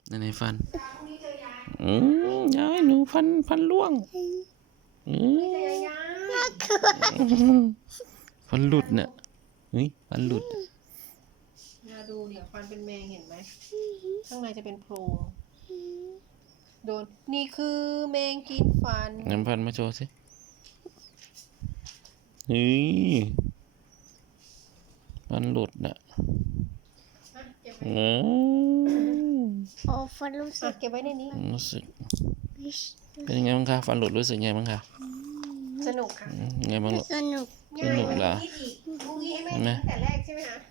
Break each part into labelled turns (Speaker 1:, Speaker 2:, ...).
Speaker 1: ในฟันยายหนูฟันร่วงฟันหลุดเนี่ยฟันหลุด
Speaker 2: มาดูเนี่ยฟันเป็นแมงเห็นไหมข้างในจะเป็นโพรงโดนนี่คือแมงกินฟัน
Speaker 1: นำฟันมาโชว์สิฟันหลุดน่ะ
Speaker 3: โอ้ฟันรู้สึก
Speaker 2: เก็บไว้ในนี้
Speaker 1: รู้สึกเป็นยังไงบ้างคะฟันหลุดรู้สึกไงบ้างคะ
Speaker 2: สนุกค่ะ
Speaker 1: ไงบ้างลูก
Speaker 3: สนุก
Speaker 1: เหรอ
Speaker 2: พรุ่งนี้ให้แม่กินแต่แรกใช่ไหมคะ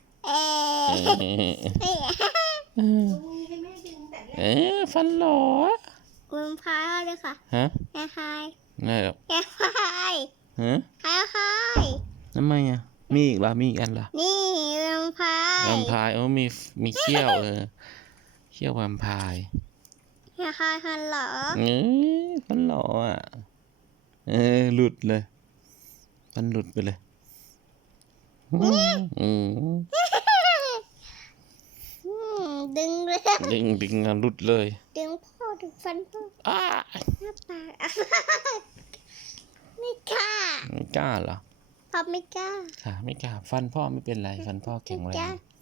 Speaker 1: ฟันหล่อ
Speaker 3: คุณพายเลยค่ะ
Speaker 1: ฮะ
Speaker 3: แม่พาย
Speaker 1: ไงหรอ
Speaker 3: แม่พาย
Speaker 1: ฮะ
Speaker 3: พาย
Speaker 1: ทำไมอ่ะมีอีกเหรอมีอีกอันเหรอ
Speaker 3: นี่แม่พาย
Speaker 1: แวมไพร์มีเขี้ยวเขี้ยวแวมไพร์
Speaker 3: แม่พายฟันหรอ
Speaker 1: ฟันหล่ออ่ะหลุดเลยฟันหลุดไปเลย
Speaker 3: ดึงเลย
Speaker 1: ดึงหลุดเลย
Speaker 3: ดึงพ่อดึงฟันพ่อหน้าปากไม่กล้า
Speaker 1: ไม่กล้าเหรอ
Speaker 3: พ่อไม่กล้า
Speaker 1: ค่ะไม่กล้าฟันพ่อไม่เป็นไรฟันพ่อแข็งแรง